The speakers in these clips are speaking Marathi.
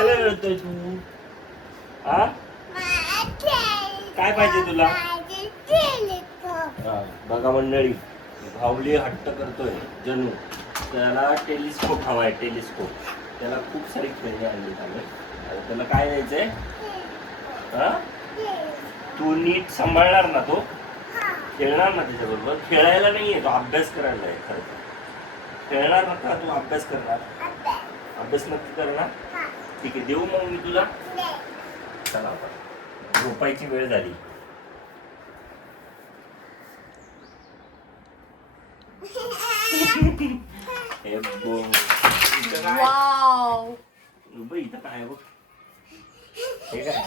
कशाला रडतोय तू? आ काय पाहिजे तुला? बघा मंडळी, भावली हट्ट करतोय जनू. त्याला टेलिस्कोप हवाय, टेलिस्कोप. त्याला खूप सारी खेळणी आणली आम्ही. आणि त्याला काय द्यायचंय? तू नीट सांभाळणार ना? तो खेळणार ना त्याच्याबरोबर? खेळायला नाहीये तो, अभ्यास करायला आहे. खरं खेळणार ना का? तू अभ्यास करणार? अभ्यास नक्की करणार? ठीक आहे, देऊ मग मी तुला. चला आता झोपायची वेळ झाली. वाव, इथं काय बघ. हे काय?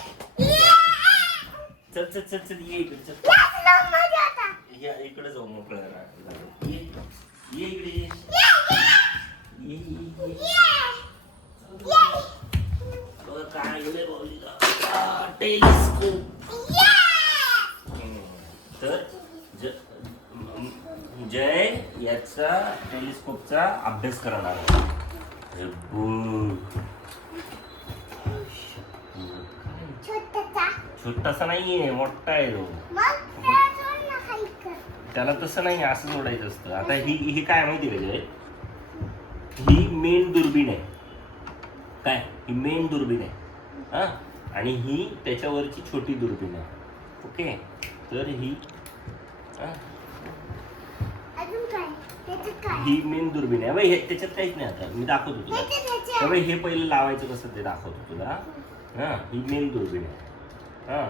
चल चल चल चल, ये इकडे. चल या इकडे जाऊ मोकळं. ये ये इकडे ये. काय टेलिस्कोप. तर जय याचा टेलिस्कोपचा अभ्यास करणार आहे. छोटासा नाहीये, मोठा आहे तो. त्याला तसं नाही, असं जोडायचं असतं. आता ही काय माहिती का जय? ही मेन दुर्बीण आहे. काय? ही मेन दुर्बीण आहे. हा, आणि ही त्याच्यावरची छोटी दुर्बीण आहे. ओके, तर ही ही मेन दुर्बीण आहे. हे त्याच्यात काहीच नाही. आता मी दाखवतो तुला. त्यामुळे हे पहिलं लावायचं कसं ते दाखवतो तुला. हा, ही मेन दुर्बीण आहे. हा,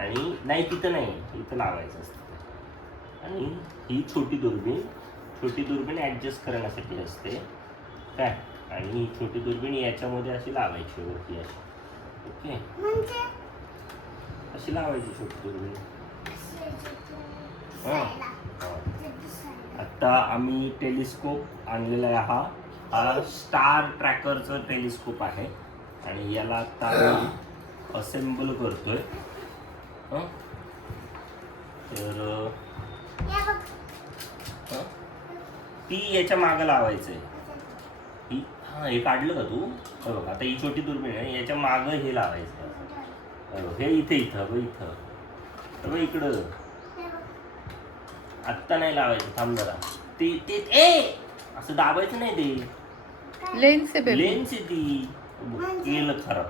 आणि नाही तिथं नाही, इथं लावायचं असतं. आणि ही छोटी दुर्बीण ऍडजस्ट करण्यासाठी असते. काय? आणि ही छोटी दुर्बीण याच्यामध्ये अशी लावायची वरती अशी. ओके, अशी लावायची छोटी दुर्बीण. आता आम्ही टेलिस्कोप आणलेला आहे. हा स्टार ट्रॅकरचा टेलिस्कोप आहे. आणि याला आता आम्ही असेंबल करतोय. तर ती याच्या मागं लावायचंय. ही हे काढलं का तू? बघ, आता ही छोटी दुर्बीण आहे, याच्या मागं हे लावायचं. हे इथे इथं इकडं. आत्ता नाही लावायचं, थांब जरा. ते असं दाबायचं नाही. ते लेन्स आहे ती. केलं खराब.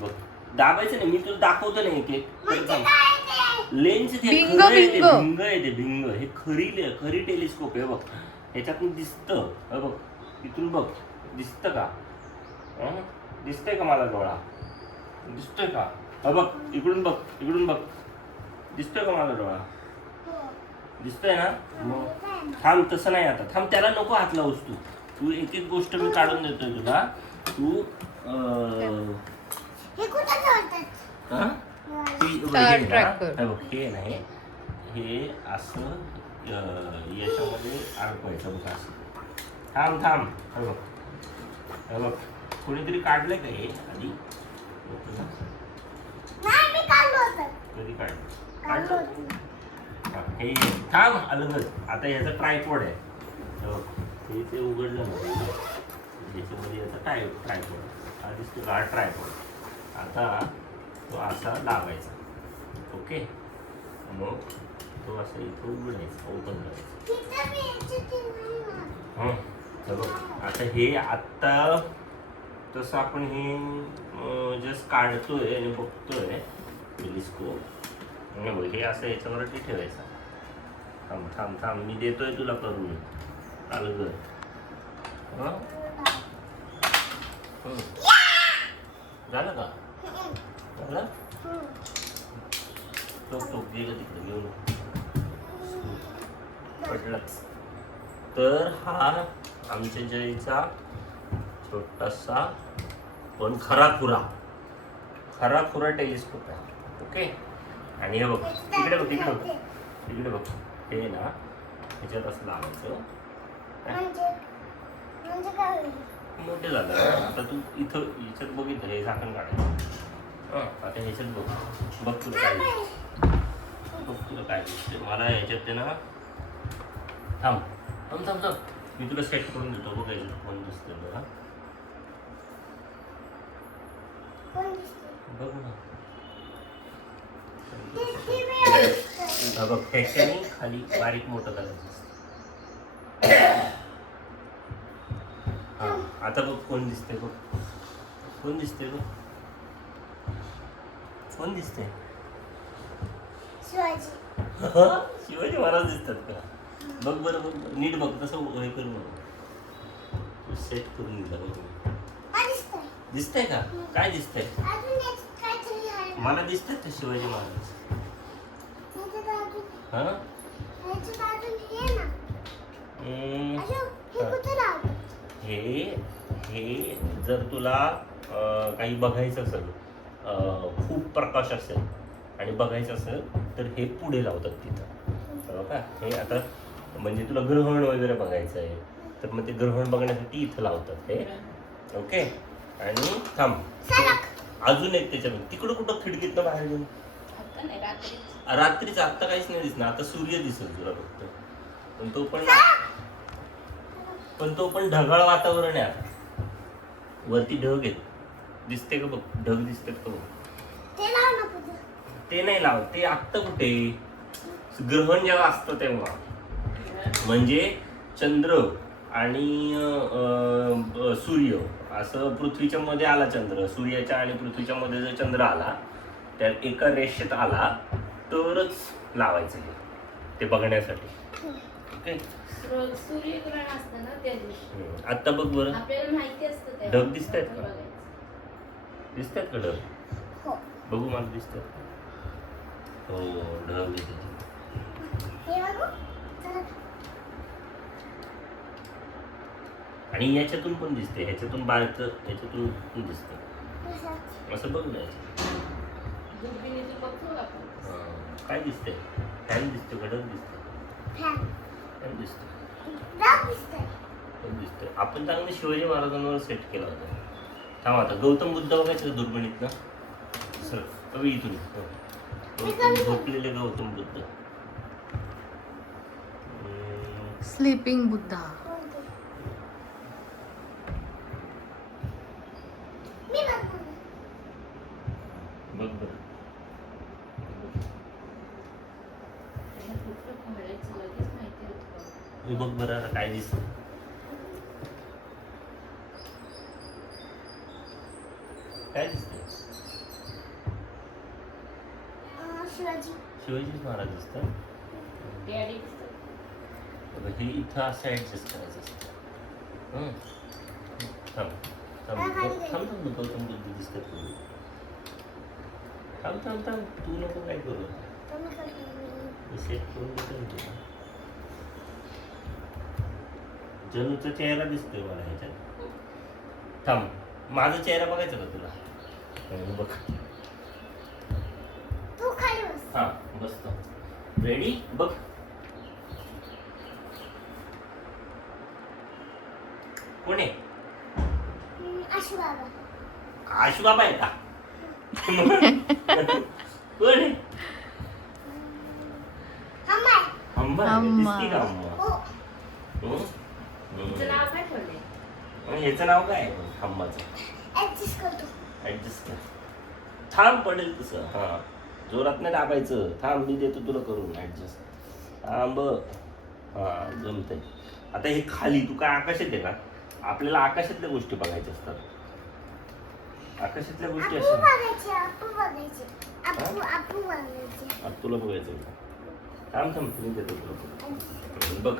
बघ, दाबायचं नाही. मी तुला दाखवतो नाही की लेन्स भिंग आहे. हे खरी टेलिस्कोप आहे. बघ, ह्याच्यातून दिसतं. बघ, इथून बघ, दिसतं का? दिसतंय का मला डोळा? दिसतोय का? बघ, इकडून बघ. दिसतोय का मला डोळा? दिसतोय ना? मग थांब, तसं नाही. आता थांब, त्याला नको हात लावूस तू. एक एक गोष्ट मी काढून देतोय तुला. तू हे नाही, हे असं याच्यामध्ये अडकवायचं. बघ असं. थांब. हे बघ, कोणीतरी काढलंय का हे आधी? कधी काढलं? हे थांब, अलगद. आता ह्याचा ट्रायपॉड आहे. ते उघडलं ना, याच्यामध्ये याचा ट्रायपॉड. हा दिसतो का? ट्रायपॉड. आता तो असा लावायचा. ओके, मग तो असं इथं उघडायचा, ओपन करायचा. आता हे आत्ता तसं आपण हे जस्ट काढतोय आणि बघतोय टेलिस्कोप. हे असं याच्यावरती ठेवायचं. थांब, मी देतोय तुला करून. अलगद. झालं का? झालं? टोक गेलं तिकडे घेऊन पडलंच. तर हा आमच्या जयचा छोटासा पण खराखुरा टेलिस्कोप आहे. ओके, आणि हे बघ, इकडे बघ. हे ना ह्याच्यात असं लावायचं. मोठे झालं. आता तू इथं ह्याच्यात बघितलं, हे झाकण काढायचं. आता ह्याच्यात बघ तुला काय दिसते. मला ह्याच्यात ते ना, थांब, मी तुला सेट करून देतो. बघ, ह्याच्यात फोन दिसतोय बघा. बघ ना. हा बघ ह्याच्याने खाली बारीक मोठं करायचं असतं. हा आता बघ कोण दिसतंय बघ. कोण दिसतंय बघ. कोण दिसतंय. शिवाजी महाराज दिसतात का. बघ बरं बघ नीट बघ तसं हे करू नको. सेट करून दिला बघ. दिसतंय का. काय दिसतंय. मला दिसतात ते शिवाजी महाराज. हा हे जर तुला काही बघायचं असेल खूप प्रकाश असेल आणि बघायचं असेल तर हे पुढे लावतात तिथं का. हे आता म्हणजे तुला ग्रहण वगैरे बघायचं आहे तर मग ते ग्रहण बघण्यासाठी इथं लावतात हे. ओके. आणि थांब अजून एक त्याच्यामध्ये तिकडं कुठं खिडकीतनं बाहेर घेऊन रात्रीच आत्ता काहीच नाही दिसणार. आता सूर्य दिसत तुला फक्त. पण तो पण ढगाळ वातावरण आहे आता. वरती ढग आहेत. दिसते का बघ. ढग दिसतात का बघ. ते नाही लावत. ते आत्ता कुठे ग्रहण जेव्हा असतं तेव्हा म्हणजे चंद्र आणि सूर्य असं पृथ्वीच्या मध्ये आला चंद्र. सूर्याच्या आणि पृथ्वीच्या मध्ये जर चंद्र आला त्यात एका रेषेत आला तरच लावायचं हे ते बघण्यासाठी. ओके. सूर्यग्रहण असतं ना त्या दिवशी. आता बघ बरं आपल्याला माहिती असतं ढग दिसतायत का. दिसतात का ढग. बघू मला दिसतात. हो ढग दिसतात. आणि याच्यातून पण दिसते. ह्याच्यातून बारक ह्याच्यातून पण दिसतं. असं बघ ना. काय दिसतंय. फॅन दिसतो का ढग दिसतो. फॅन दिसतो. दिसतोय. आपण चांगलं शिवाजी महाराजांवर सेट केला होता. थांब आता गौतम बुद्ध बघायचं दुर्बिणीत ना. सर कवी इथून झोपलेले गौतम बुद्ध. स्लीपिंग बुद्धा. बघ बरं. बघ बरं आता काय दिसत. काय दिसतंय. शिवाजी महाराज दिसतात. हे इथं असं ऍडजस्ट करायचं असतं. थांब थांब थांब थांब गौतम बुद्ध दिसतात. थांब थांब थांब तू नको काय करू. सेट करून देतो. जणूचा चेहरा दिसतोय मला ह्याच्यात. थांब माझा चेहरा बघायचा का तुला. बघ हा बसतो. रेडी बघ. कोण आहे. आशुबाबा आहे का. कोण आहे. अंबा दिसती का अंबा. ह्याचं नाव काय आहे खंबाचं. ऍडजस्ट कर. थांब पडेल तसं. हा जोरात नाही दाबायचं. थांब मी देतो तुला करून ऍडजस्ट. थांब. हा जमतंय. आता हे खाली तू काय आकाशात आहे का. आपल्याला आकाशातल्या गोष्टी बघायच्या असतात. आकाशातल्या गोष्टी अशा तुला बघायचं. थांब थांब मी देतो तुला. बघ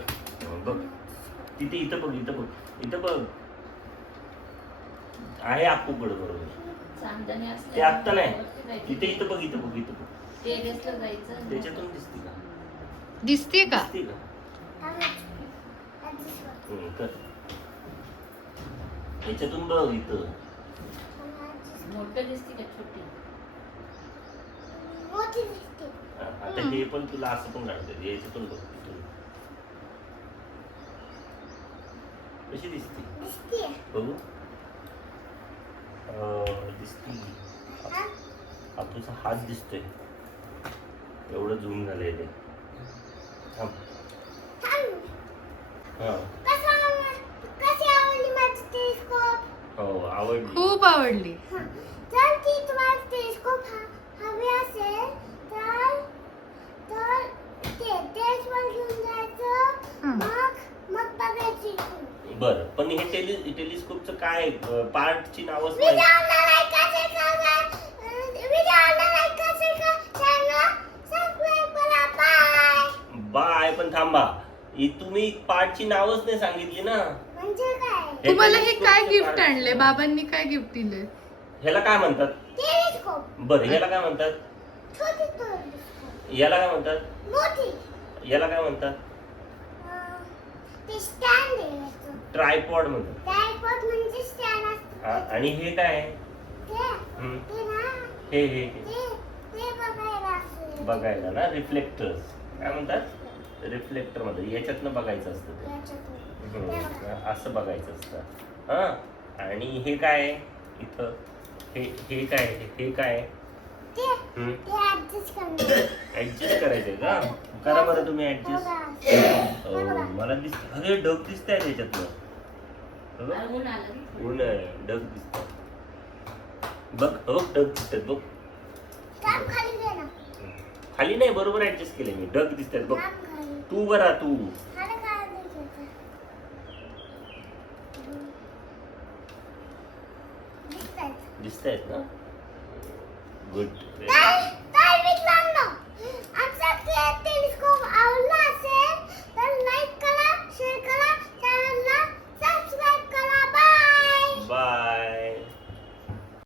बघ तिथे इथं बघ. इथं बघ. इथं बघ आहे आपूकडे बरोबर. ते आत्ता नाही. तिथे इथं बघ. इथं बघ. इथं बघ. त्याच्यातून दिसते का. दिसते का. कर. याच्यातून बघ. इथं मोठं दिसते का छोटी. आता हे पण तुला असं पण काढतं. याच्यातून बघ. इथून कशी दिसते बघू. दिसते. हा तुझा हात दिसतोय. एवढं झूम झालंय ते. हो आवडली. खूप आवडली. टेलिस्कोप हवी असेल तर तर टेलिस्कोप घेऊन जायचं, मग बघायची. बरं, पण हे टेलिस्कोपचं काय पार्टची नावच व्हिडिओ नाही. लाईक चॅनल सबस्क्राइब करा. बाय. बाय. पण थांबा, तुम्ही पार्टची नावच नाही सांगितली ना. म्हणजे काय? तुम्हाला हे काय गिफ्ट आणले? बाबांनी काय गिफ्ट दिले? ह्याला काय म्हणतात? टेलिस्कोप. बरं, ह्याला काय म्हणतात? छोटी टेलिस्कोप. याला काय म्हणतात? मोठी. याला काय म्हणतात? ते स्टँड आहे याचं. ट्रायपॉड म्हणतात. ट्रायपॉड म्हणजे स्टँड असतं. हा, आणि हे काय आहे? ते ना हे ते बघायला असतं. बघायला ना, रिफ्लेक्टर्स काय म्हणतात? रिफ्लेक्टर मध्ये याच्यातनं बघायचं असतं ते. असं बघायचं असतं. हा, आणि हे काय आहे इथं? हे काय आहे? हे काय आहे? ऍडजस्ट करायचंय का? करा बरं तुम्ही ऍडजस्ट. मला दिसत, अरे ढग दिसत आहे त्याच्यातलं. ऊन आहे, ढग दिसत. बघ, हो ढग दिसतात बघ. खाली नाही, बरोबर ऍडजस्ट केले मी. ढग दिसतात बघ. तू बरा तू. दिसतायत ना? गुड.